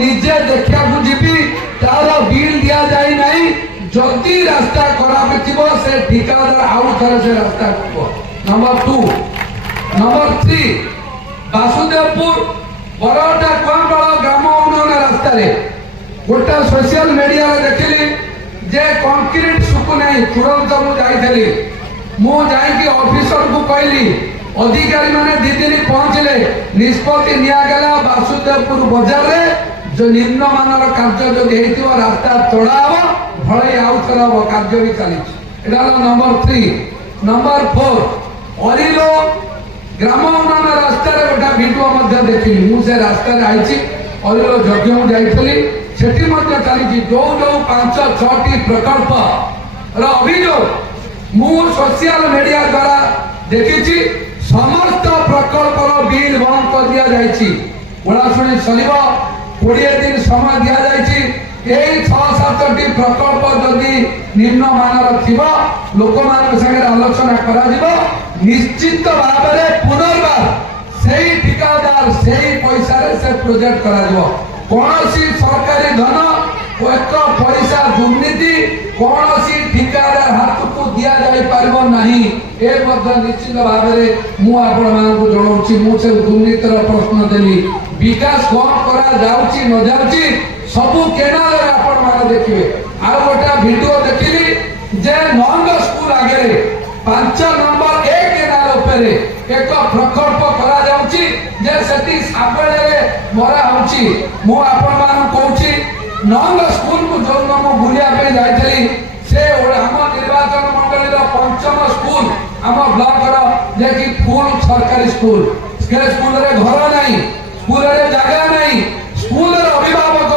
निजे देखा जीवी तार बिल दि जाए ना जदि रास्ता खराब थी से ठिकादार आउ थे से रास्ता नंबर 2 नंबर 3 वासुदेवपुर बरटा कमबल ग्राम उन्नयन रास्ता गोटे सोशल मीडिया देखिली जे कंक्रीट सुकु नहीं तुरंत मुझे ऑफिसर को कहली अधिकारी माने दी दिन पहुंचले निष्पत्ति निगला वासुदेवपुर बाजार में जो निम्नमान कार्य जो रास्ता चढ़ा हम भले आउ थर हम कार्य भी चली नंबर 3 नंबर 4 अरिलो ग्राम उन्नयन रास्ता गोटे भिडियो देखिली मुझे रास्ता आई अरिलो यज्ञ जाइली सेठी चली जो जो 5-6टी प्रकल्प अभियोग मु सोशल मीडिया द्वारा देखी समस्त प्रकल्प बिल बंद कर दिया जाइए ओडाशुणी चलो 20 दिन समय दि जाइए 6-7टी प्रकल्प जदि निम्नमान थी लोक संगे आलोचना करा निश्चित भाव में पुनर्बार से ठिकादार से पैसा से प्रोजेक्ट करा कौन सरकारी धन एक पैसा दुर्नीति कौन ठिकादार हाथ को दि जापर ना निश्चित भाव में मुझे जनाऊँगी मुझे दुर्नीतिर प्रश्न देली विकास कौन करा न जाऊँगी सबू केनाल आपण देखिए आ गोटे भिडियो देखिली जे नंग स्कूल आगे 5 नंबर 1 केनाल उपरे एक प्रकल्प करा जाउची जे सेठी साबळे मरा होची मु आपण मान कहूची नंग स्कूल को जो हम बुलिया पे जाइथली से हम निर्वाचन मंडली रो 5म स्कूल हम ब्लॉक रो जे कि फुल सरकारी स्कूल के स्कूल रे घर नहीं स्कूल रे जगह नहीं स्कूल रे अभिभावक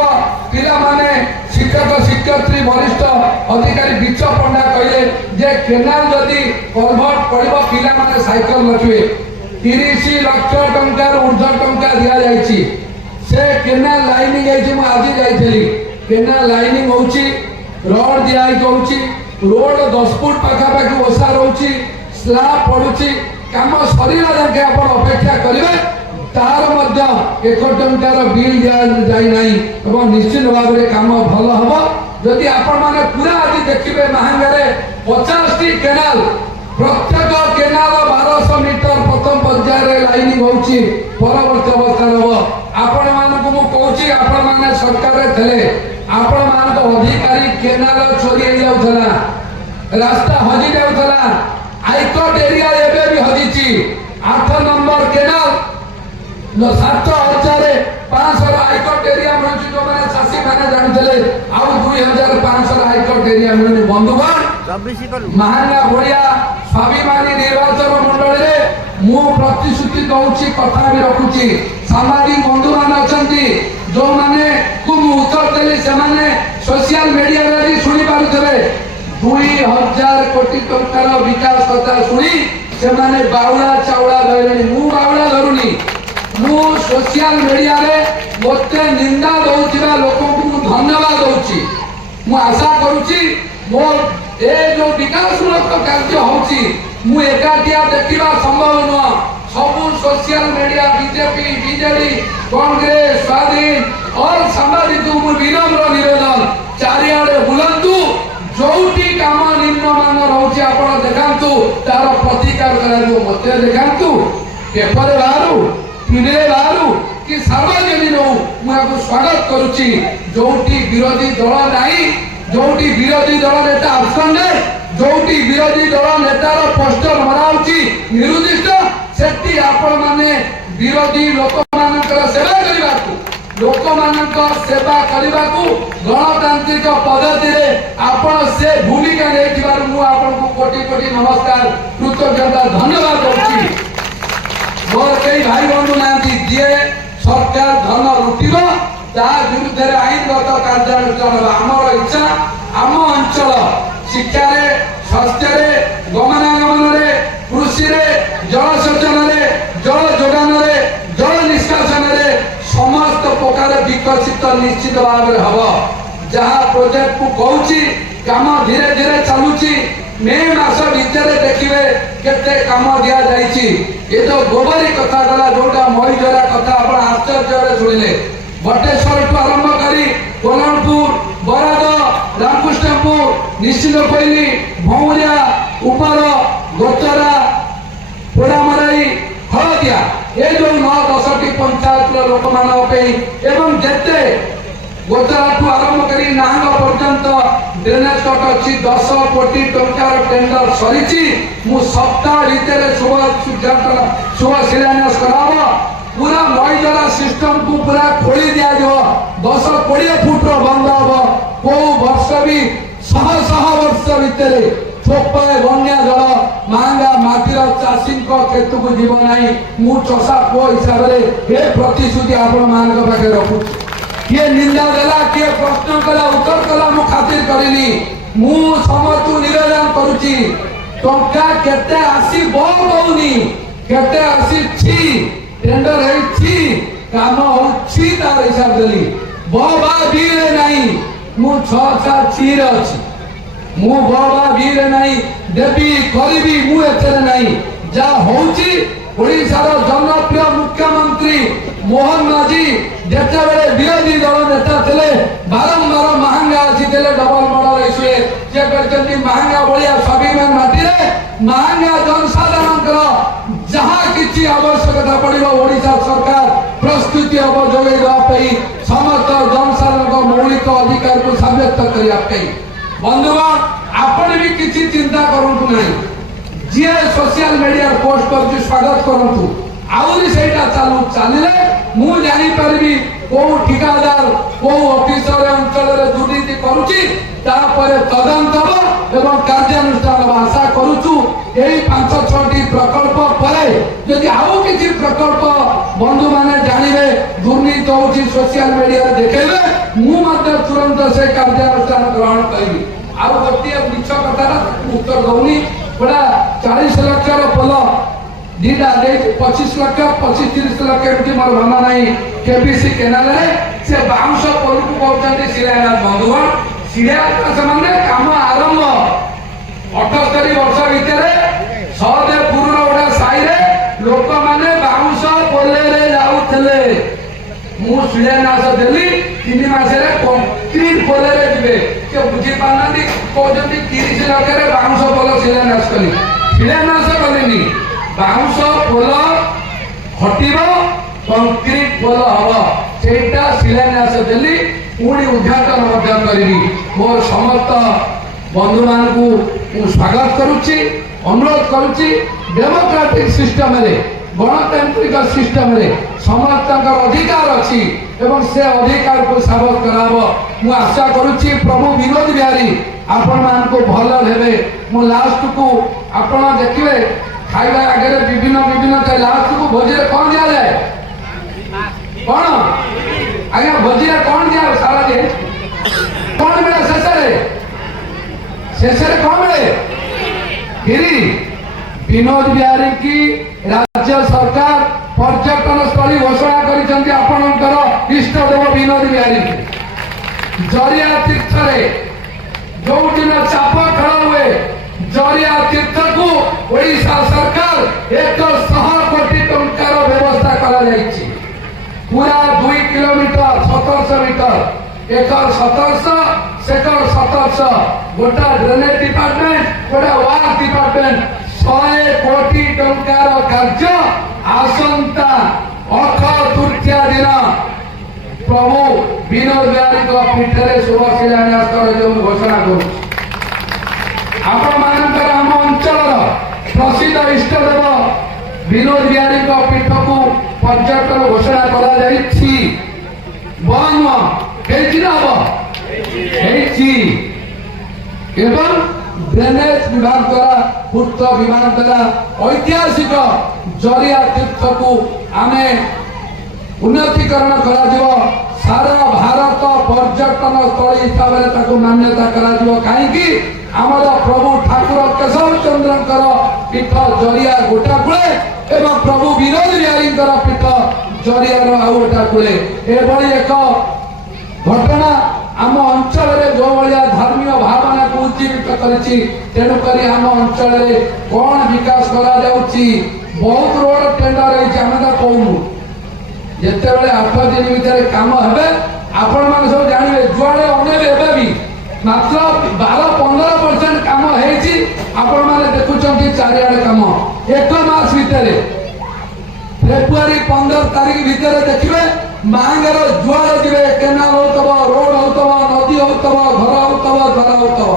पिला माने शिक्षक शिक्षयित्री वरिष्ठ अधिकारी बीच पंडा कहले जे केनाल जदि कलभट पड़िबो पिला माने साइकिल रखिबे 30 लाख टंका ऊर्ध्व टंका दिया जाइछि से केनाल लाइनिंग आइछि म आजि जाइछली केनाल लाइनिंग होउछि रोड दिया होउछि रोड 10 फुट पाखा पाखी ओसा रहउछि स्लैब पडुछि काम सरीला जाके आपण अपेक्षा करिवे तार मध्य 1 टंकार बिल जाई नहीं एवं निश्चित भाव में काम भल हम जदि आपण माने पूरा आज देखिबे महांगारे 50टी केनाल प्रत्येक केनाल 1200 मीटर प्रथम पर्याय रे लाइनिंग होउची परवर्ती अवस्था रहबो आपण मानकु मु कहूची आपण माने सरकार रे थले आपण मान तो अधिकारी केनाल चोरी हो जाउथला रास्ता हजी जाउथला हाईकोर्ट एरिया एबे भी हजीची 8 नंबर केनाल 7,500 हाईकोर्ट एरिया मिलुची जो माने चासी माने जानथले आ 2,500 हाईकोर्ट एरिया मिलुनी बंधुगण महांगा भड़िया स्वाभिमानी निर्वाचन मंडल रे मु प्रतिश्रुति दउची कथा भी रखुची सामाजिक बंधु मान अछंती जो माने को मु उत्तर देली से माने सोशल मीडिया रे सुनी पारुथबे 2,000 कोटी टंकार विकास कथा सुनी से माने बाउला चावला धरनी मु बाउला धरुनी मु सोशल मीडिया रे मोते निंदा दउथिबा लोकन को धन्यवाद दउची मु आशा करूची मो ए जो विकास मूलक कार्य होची मु एकाटिया देखिबा संभव न सबु social media BJP BJD Congress स्वाधीन और सामाजिक मु विनम्र निवेदन चारियाडे बुलंतु जोटी काम निम्नमान रहउची आपण देखांतु तार प्रतिकार कराजो मते देखांतु पेपर बाहरु टीवी बाहरु कि सार्वजनिक मुझे स्वागत करुच्ची जोटी विरोधी दल नहीं जोटी विरोधी दल नेता आसन जोटी विरोधी दल नेतार पोस्टर मराउची निर्दिष्ट सेठी आपण माने विरोधी लोक मानकर सेवा करबाकू लोक मानकर सेवा करबाकू गणतांत्रिक पद्धति रे आपण से भूमिका लेथिबार मु आपण को कोटि कोटि नमस्कार कृतज्ञता धन्यवाद करछि मोर कई भाई बंधु नांती जे सरकार धन लुटिबो ता विरुद्ध रे आईनगत कार्यानुष्ठान हमर इच्छा आम अंचल शिक्षा रे स्वास्थ्य रे गमनागमन रे कृषि रे जलसेचन रे जल जोगान रे जल निष्कासन रे समस्त प्रकार विकसित निश्चित भाव में हबो जहा प्रोजेक्ट को कहूची काम धीरे धीरे चलुची मे मास भीतर देखिए केते काम दिया जाइछि ये तो गोबरी कथा गला जोटा मई जरा कथा आपण आश्चर्य रे सुनिले बटेश्वर टू आरंभ ଚାନ୍ଦିପୁର ନିଶ୍ଚିତକୋଇଲି ଭଉଁରିଆ ଉପର ଗୋଚରା ପୋଡ଼ାମରାଇ ହଳଦିଆ ଏ ଯୋଉ 9-10ଟି ପଞ୍ଚାୟତର ଲୋକମାନଙ୍କ ପାଇଁ ଏବଂ ଯେତେ ଗୋଚରାଠୁ ଆରମ୍ଭ କରି ନାଙ୍ଗ ପର୍ଯ୍ୟନ୍ତ ଡ୍ରେନେଜ କଟ ଅଛି 10 କୋଟି ଟଙ୍କାର ଟେଣ୍ଡର ସରିଛି। ମୁଁ ସପ୍ତାହ ଭିତରେ ଶୁଭ ଶିଳାନ୍ୟାସ କରାହବ। पूरा मईजला सिस्टम को पूरा खोली दिया 10-20 फुट बंद हम को वर्ष भी शह शह वर्ष भितर ठोपाए बन्या जल महंगा माटीर चाषी क्षेत्र को जीव ना मु चषा पुओ हिसाब से प्रतिश्रुति आपण मान पाखे रखु किए निंदा देला किए प्रश्न कला उत्तर कला मु खातिर करनी मु समस्त निवेदन करुची टंका केते आसी बहुनी केते आसी छी टेंडर है काम होची तार हिसाब देली बाबा बीर नहीं मु 6 चीर अछि मु बाबा बीर नहीं देवी करबी मु एथरे नहीं जा होची ओडिशार जनप्रिय मुख्यमंत्री मोहन माझी जेते बेले विरोधी दल नेता थे बारंबार महंगा अच्छी डबल मॉडल इश्यू जे कहते महंगा भलिया स्वाभिमान माटी महंगा जनसाधारण जहाँ किसी आवश्यकता पड़ो ओडिशा सरकार प्रस्तुति हम जोगे समस्त जनसाधारण मौलिक अधिकार को सब्यस्त करने बंधुगण आपण भी किसी चिंता करूँ ना जी सोशल मीडिया पोस्ट कर स्वागत करूँ आउरी सेटा चालू चलिले मु जानी परबी को ठिकादार को ऑफिसर अंचल रे दुर्नीति करूची तापरे तदंत हो एवं कार्यानुष्ठान आशा करूछु एही 5-6टी प्रकल्प परे यदि आउ किछि प्रकल्प बंधु माने जानिबे दुर्नीति होची सोशल मीडिया देखेबे मु मात्र तुरंत से कार्यानुष्ठान ग्रहण करबी आउ गोटिए मिछ कथारा उत्तर दउनी बड़ा 40 लाख रो पोल दीटा दे 25 लाख 25-30 लाख एमती मोर भावना नहीं केबीसी केनाल रे से 52 पोल को कहते शिलान्यास बंधुगण शिलान्यास माने काम आरंभ 78 वर्ष भितर सहदे पूर्ण ओडा साई रे लोक माने 52 पोले रे जाउथले मु शिलान्यास देली 3 मास रे कंक्रीट पोले रे दिबे के बुझी पानादी कहते 30 लाख रे 52 पोल शिलान्यास कली शिलान्यास कलिनी 52 पोल हटिब कंक्रीट पोल हम सेटा शिलान्यास देली पुणी उद्घाटन करी मोर समस्त बंधु मान को स्वागत करुच्ची अनुरोध करुच्ची डेमोक्रेटिक सिस्टम रे गणतांत्रिक सिस्टम रे समस्त अधिकार अच्छी एवं से अधिकार को साबित कराबो मु आशा करुच्ची प्रभु विनोद बिहारी आपण मान को भल हेबे मु लास्ट को आपण देखिबे खाइबा आगे विभिन्न लास्ट को भोजी कौन दिया जाए कौन आज्ञा भोजी कौन दिया सारा दिन कौन मिले शेष कौन मिले गिरी विनोद बिहारी की राज्य सरकार पर्यटन स्थली घोषणा करिसेंती आपणकर इष्ट देव विनोद बिहारी जरिया तीर्थ रे जो दिन चाप खेल हुए जरिया तीर्थ को ओडिशा सरकार 100 कोटी टंकार व्यवस्था करा जायछि पूरा 2 किलोमीटर 1700 मीटर एकर 1700 सेकर 1700 गोटा ड्रेनेज डिपार्टमेंट गोटा वाटर डिपार्टमेंट 100 कोटी टंकार कार्य आसंता अक्षय तृतीया दिन प्रभु विनोद बिहारी पीठरे शुभ शिलान्यास कर घोषणा करूँ आपण मानकर आम अंचल प्रसिद्ध इष्टदेव विनोद बिहारी पीठ को पर्यटन घोषणा करा जायछि बन एवं ड्रेनेज विभाग द्वारा पूर्त विभाग द्वारा ऐतिहासिक जरिया तीर्थ को आमे उन्नतीकरण करा सारा भारत पर्यटन स्थल हिसाब से मान्यता करा कहीं आमर प्रभु ठाकुर केशव चंद्र पीठ जरिया गोटा कूले एवं प्रभु विनोद बिहारी पीठ जरियार आउ गोटा कूले एभली एक घटना आम अंचल जो भाया धर्मीय भावना को उज्जीवित करिछि तेणुक आम अंचल कौन विकास करा जाउछि बहुत रोड टेंडर है कहूँ जिते 8 दिन भितर काम हे आपण मान सब जानवे जुआड़े अनेक भी मात्र 12-15% काम है आपण माने देखुछंती चारिआडे काम एक मास भितर फेब्रुआरी 15 तारीख भितर देखिए मांगर जुआर जीवे केनाल होतब रोड होतब नदी होतब घर होतब द्वार होतब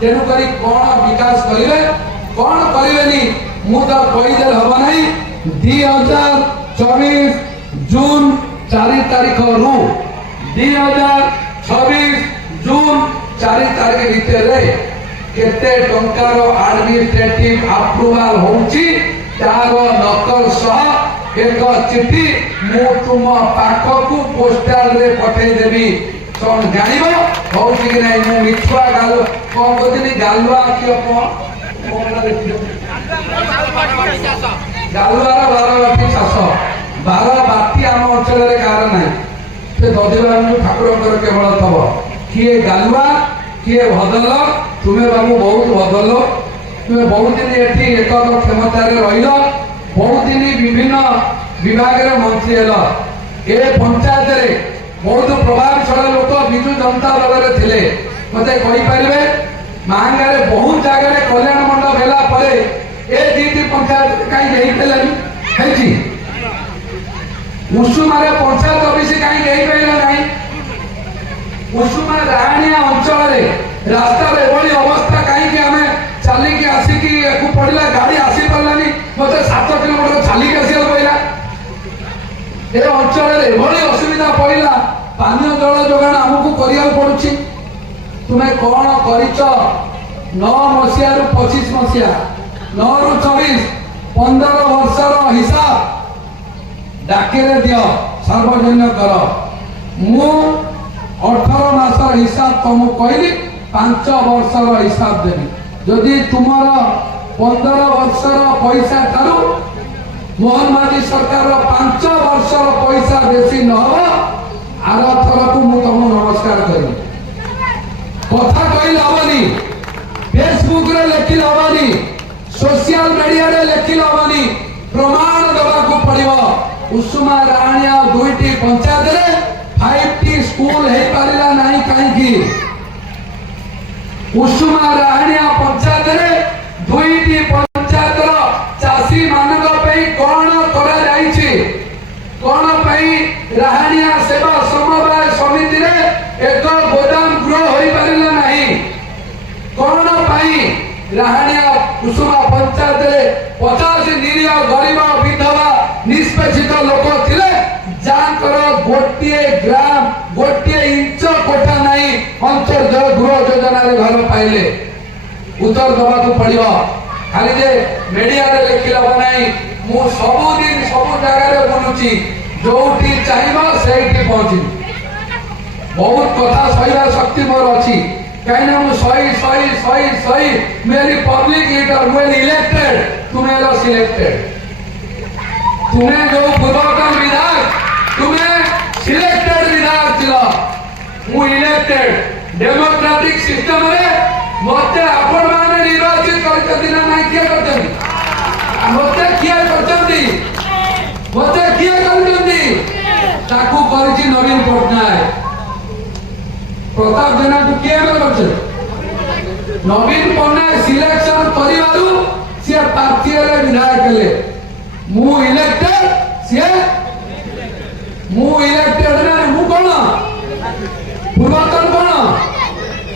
तेणु करी कौन विकास करिवे कौन करिवेनी मु तो कहीदेल हम नहीं 2024 जून 4 तारीख रु 2026 जून 4 तारीख भितर केते टंकार एडमिनिस्ट्रेटिव अप्रूवल होउची तार नकल सह एक चिठी मु तुम पाखकू पोस्टाल रे पठेई देबी तोन जानिबो होउची कि नै मु मिछुआ गाल कोन कोदिनी गालुआ कि गालुआर 12 बाटी चाष 12 बाटी आम अंचल रे कार नै से ददेवानु ठाकुरकर केवल तब किए गालुआ किए भदल तुम्हें बाबू बहुत भदल तुम्हें बहुत दिन एठी एकक क्षमता रे रहिल बहुत दिन विभिन्न विभाग रे मंत्री हेल ए पंचायत रे बहुत प्रभावशाली लोक विजु जनता दल रे थिले मते कहि परिबे मांगा रे बहुत जगह रे कल्याण मंडप हेला परे ए दीटी पंचायत काई देई पेलनी हैची उषुमा रे पंचायत ऑफिस काई देई पेला नाही उषुमा राणिया अंचल रे रास्ता रे बड़ी अवस्था काई कि हमें चली के आसी कि एकु पड़िला गाड़ी आसी परलानी मते 7 किलोमीटर चली के आसी पइला ए अंचल रे बड़ी असुविधा पड़िला पानी जल जोगाण हमकु करिया पड़ुची तुमे कोन करिच 9 मसिया रु 25 मसिया 9 रु 24 15 वर्षर हिसाब डाकेरे दियो सार्वजनिक कर मु 18 मासर हिसाब तुम कहली 5 वर्षर हिसाब देवी जदि तुमर 15 वर्षर पैसा ठारू मोहन माझी सरकार 5 वर्षर पैसा बेसी न हो आर थर को मु तुम नमस्कार करी कथा कहले हबनी फेसबुक रे लेखिल हबनी सोशल मीडिया रे लेखिल हबनी प्रमाण देवा को पड़िबो उषुमा राणिया दुईटी पंचायत रे 5टी स्कूल हे पारिला नाही काहे की उषुमा राणिया पंचायत रे दुईटी पंचायत रो चासी मानक पई कोन करा जाईछि कोन पई राणिया सेवा समवाय समिति रे एक गोदाम गृह होई पारिला नाही कोन पई राणिया उषुमा पंचायत रे 50 निरीह गरीब विधवा निष्पेषित लोक थिले जाकर गोटिए ग्राम गोटिए इंच कोठा नहीं अंतर्जल गृह योजना रे घर पाइले उत्तर दबा को पड़िबो खाली जे मीडिया रे लेखिला बनाई मु सब दिन सब जगह रे बुलुची जोठी चाहिबो सेठी पहुंची बहुत कथा सहीवा शक्ति मोर अछि काइना मु सही मेरी पब्लिक लीडर वेल इलेक्टेड तुम्हें लो सिलेक्टेड तुम्हें जो पूर्वतन विधायक तुम्हें सिलेक्टेड विधायक थिला मु इलेक्टेड डेमोक्रेटिक सिस्टम रे मते आपण माने निर्वाचित करते ना नहीं किया करते मते किया करते मते किया करते ताकू करछि नवीन पटनायक प्रताप जेना को किया करছে नवीन पटनायक सिलेक्शन करिवारु से पार्टी रे विधायक ले मु इलेक्टेड से मु इलेक्टेड ना मु कोन पूर्वतन कोन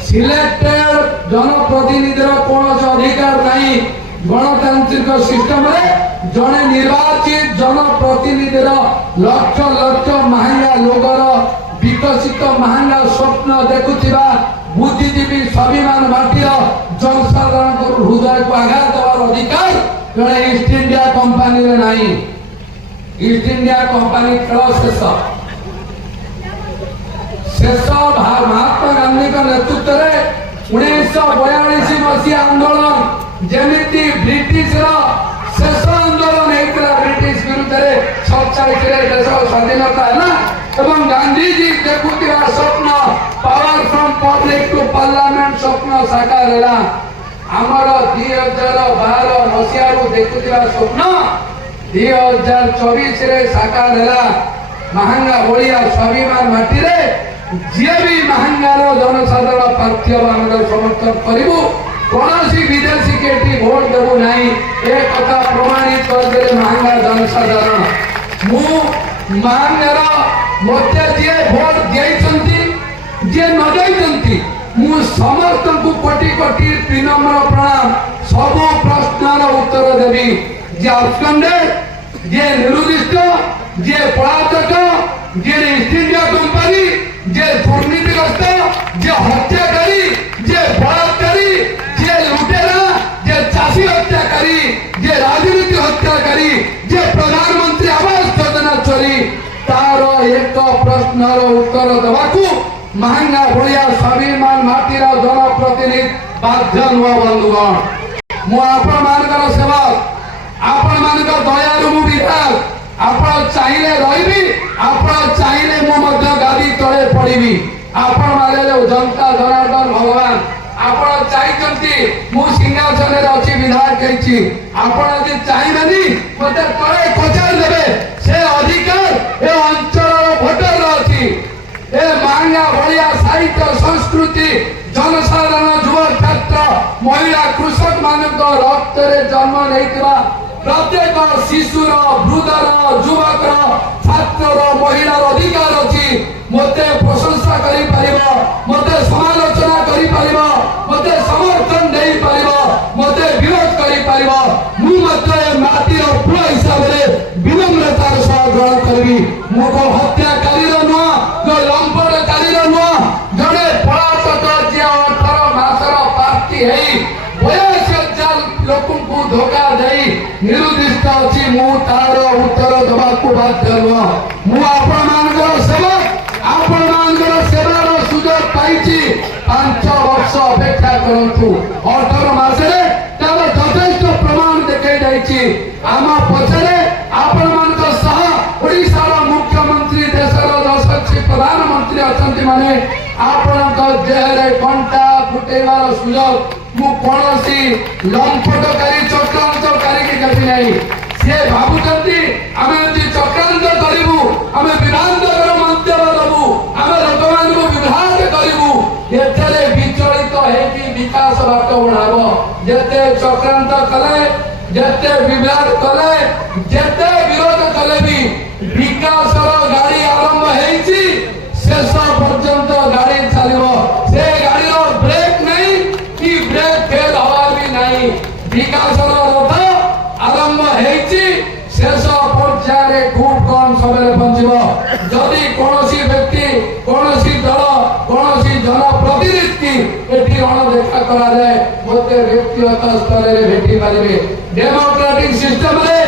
सिलेक्टेड जनप्रतिनिधि कोन अधिकार नहीं गणतांत्रिक सिस्टम रे जने निर्वाचित जनप्रतिनिधि लक्ष लक्ष महंगा लोगर विकसित महंगा स्वप्न देखुथिबा बुद्धिजीवी स्वाभिमान माटीर जनसाधारण हृदय को आघात देवार अधिकार जने ईस्ट इंडिया कंपनी रे नहीं ईस्ट इंडिया कंपनी खेल शेष महात्मा गांधी का नेतृत्व रे 1942 मसीहा आंदोलन जेमिति ब्रिटिश शेष आंदोलन हेतला ब्रिटिश विरुद्ध रे 47 रे देश स्वाधीनता है ना एवं गांधी जी देखुथिबा स्वप्न power from public to parliament स्वप्न साकार हैला हमर 2012 मसीहा रो देखुथिबा स्वप्न 2024 रे साकार हैला महंगा ओडिया स्वाभिमान माटी रे जे भी महंगार जनसाधारण प्रार्थी हम समर्थन करूँ कौन विदेशी के भोट देवु ना ए कथा प्रमाणित करदे महंगा जनसाधारण मु महंगार मत जी भोट दे न दे मु समस्त को कोटि कोटि विनम्र प्रणाम सब प्रश्नर उत्तर देवी जे अब्सकंडेड जे निरुद्दिष्ट जे पलातक जे ईस्ट इंडिया कंपनी जे दुर्नीतिग्रस्त जे हत्याकारी जे बलात्कारी जे लुटेरा जे चाषी हत्याकारी जे राजनीति हत्याकारी जे प्रधानमंत्री आवास योजना चोरी तार एक प्रश्नर उत्तर देवाकू महंगा भलिया स्वाभिमान माटीर जनप्रतिनिधि बाध्य नुह बंधुगण मु आपण मानकर सेवक आपण मानकर दयालु मु विधायक आपण चाहिए रही आपण चाहिए मु गादी तले पड़ी आपण माने जनता जनार्दन भगवान आपण चाहिए मु सिंहासन अच्छी विधायक कही आपण यदि चाहिए मत तले पचार देवे से अधिकार ए अंचल भोटर अच्छी ए महंगा भलिया साहित्य संस्कृति जनसाधारण युवा छात्र महिला कृषक मान रक्त जन्म नहीं प्रत्येक शिशुर वृद्धर युवकर छात्र महिलार अधिकार अच्छी मत प्रशंसा मत समालोचना मत समर्थन दे मत विरोध कर माटीर पुआ हिसाब से विनम्रतार सह ग्रहण करी मो हत्याकारी नुह जो लंपटकारी नुह जड़े पलातक जे 18 मासर प्रार्थी लोक धोखा दे निरुद्दिष्ट अच्छी मु तार उत्तर देवाक बाध्य नुह मु आपण सेवक आपण सेवार सुजोग पाई 5 वर्ष अपेक्षा करूँ 18 मासे तार यथेष्ट प्रमाण देखी आम पछरे आपण ओडिशार मुख्यमंत्री देशर यशस्वी प्रधानमंत्री अच्छा माने आपण देहरे घंटा फुटेबार सुजोग मु कौन लंपटकारी चक्रांतकारी की गति नहीं सी भावुंट आम यदि चक्रांत करूँ आम विधानसभा मंतव्य दबू आम लोक मान विभाग करूँ एथे विचलित हो विकास बाट बढ़ाब जिते चक्रांत कले जिते विवाद कले जिते विरोध कले भी विकास गाड़ी आरंभ हो शेष पर्यंत गाड़ी चलो से गाड़ी ब्रेक नहीं कि ब्रेक फेल हवा भी नहीं विकास रथ आरंभ हो शेष पर्याय खूब कम समय पहुंचब जदि कौन व्यक्ति कौन दल कौन जनप्रतिनिधि ये अणदेखा कराए मत व्यक्तिगत स्तर में भेटी पारे डेमोक्रेटिक सिस्टम रे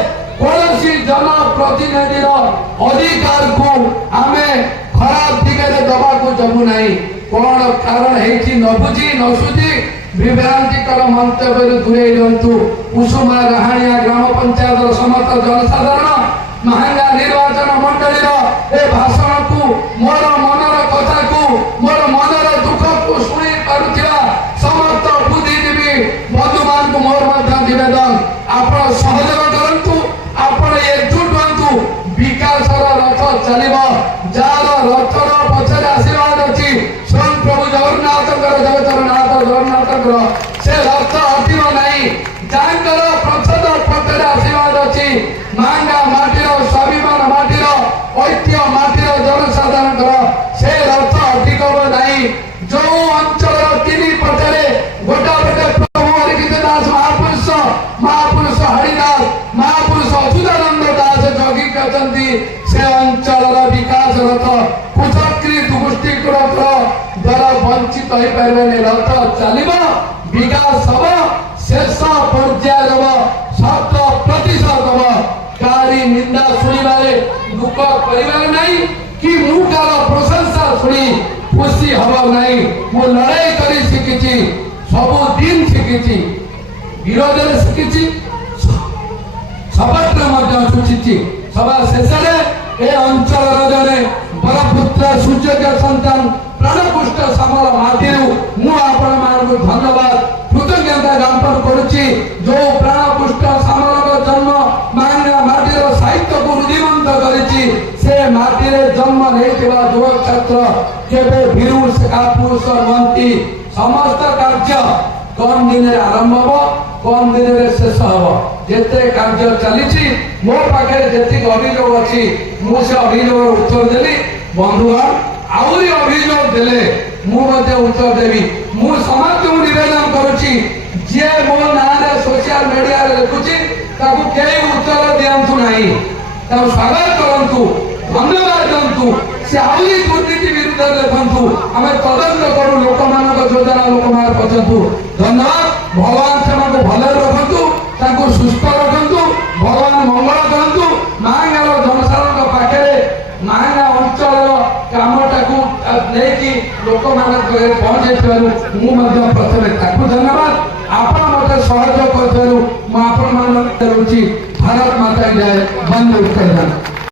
कौन जनप्रतिनिधि अधिकार को आम खराब दिगरे दबा को जबू नहीं कौन कारण है न बुझी न सुझी विभ्रांतिकर मंतव्य दूरे दिंतु कुसुमा राहाणिया ग्राम पंचायत समस्त जनसाधारण महंगा निर्वाचन मंडली ए भाषण को मोर मनर कथा को मोर मनर दुख को शुणी पारुथिबा समस्त बुद्धिजीवी बंधु मान को मोर निवेदन आप सहयोग करंतु आप एकजुट हंतु विकास रथ चलिब जार रथर पछरे आशीर्वाद अच्छी स्वयं प्रभु जगन्नाथ जगन्नाथ से रथ हटिब नहीं जाकर प्रसाद पथरे आशीर्वाद अच्छी महंगा माटीर स्वाभिमान माटीर ऐतिह्य माटीर जनसाधारण से रथ हटिकब नहीं जो अंचल 3 पथरे गोटा पटे प्रभु हरिकृत दास महापुरुष हरिदास महापुरुष अच्युतानंद दास जगी कहते से अंचल विकास रथ कुचक्री गोष्ठी द्वारा वंचित हो पारे रथ चलो विकास हम शेष पर्याय 100% कारी निंदा शुणवे दुख कर नहीं कि मुझार प्रशंसा शुणी खुशी हम नहीं मु लड़ाई कर शिखी सबुदिन शिखी विरोध शिखी सपत्र सूची सभा शेष ए अंचल जड़े बरपुत्र सूर्य के संतान प्राणपुष्ट समर माटी मुझे धन्यवाद कृतज्ञता ज्ञापन करुच्ची जो प्राणपुष्ट समर जन्म महंगा माटीर साहित्य को रुधिमंत करिछि से माटी जन्म नहीं युवक छात्र केबे भीरू पुरुष बनती समस्त कार्य कम दिन आरंभ हम कम दिन शेष हम जिते कार्य चली मो पाखे जी अभियोग अच्छी मुझे अभियोग उत्तर देली बंधुगण आहरी अभियोग देले मुझे उत्तर देवी मु समाज को निवेदन करुच्ची जे मो ना सोशल मीडिया देखुची कई उत्तर दिंतु ना स्वागत करूँ धन्यवाद दिंतु से आहरी दुर्नीति विरुद्ध देखु आम तदंत करूँ लोक मान योजना लोक मान पचतु धन्यवाद भगवान से भले रखु सुस्थ रखु भगवान मंगल करतु मांगार जनसाधारण पाखे मांगा अंचल कामटा नहीं लोक मान पहुंचे मुझे प्रथम धन्यवाद आपण मत सहयोग कर भारत माता जय बंद उत्तर